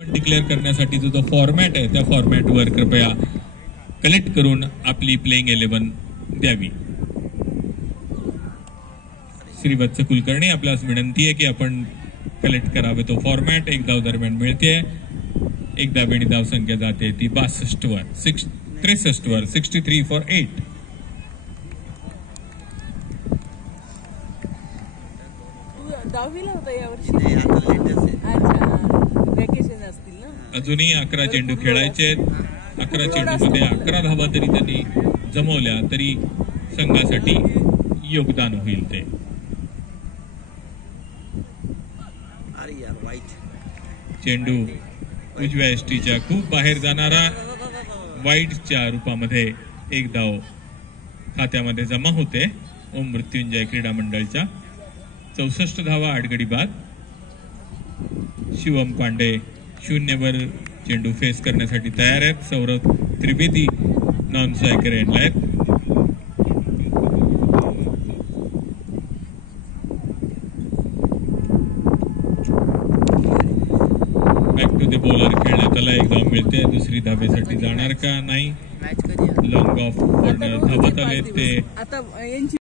डिक्लेअर करण्यासाठी जो फॉर्मॅट आहे त्या फॉर्मॅटवर कृपया कलेक्ट करून आपली प्लेइंग 11 द्यावी. श्रीवत्स कुलकर्णी, आपल्यास विनंती आहे की आपण कलेक्ट करावे तो फॉर्मॅट. एक धाव दरम्यान मिळते, एक धावेने धाव संख्या जाते ती 62 वर 63 वर 63 फॉर 8. अजूनही 11 चेंडू खेळायचे. 11 चेंडूमध्ये 11 धावा जरी त्यांनी जमवल्या तरी संघासाठी योगदान होईल. ते चेंडू उजव्या एसटीच्या खूप बाहेर जाणारा वाईटच्या रूपामध्ये एक धाव खात्यामध्ये जमा होते. ओम मृत्युंजय क्रीडा मंडळच्या 64 धावा 8 गडी बाद. शिवम पांडे 0 वर चेंडू फेस करण्यासाठी तयार आहेत. सौरभ त्रिवेदी नॉन स्ट्रायकर एंडला आहेत. बॅक टू द बॉलर खेळण्यात आला. एक धाव मिळते. दुसरी धावेसाठी जाणार का नाही. लॉंग ऑफ कॉर्नर धावत आले ते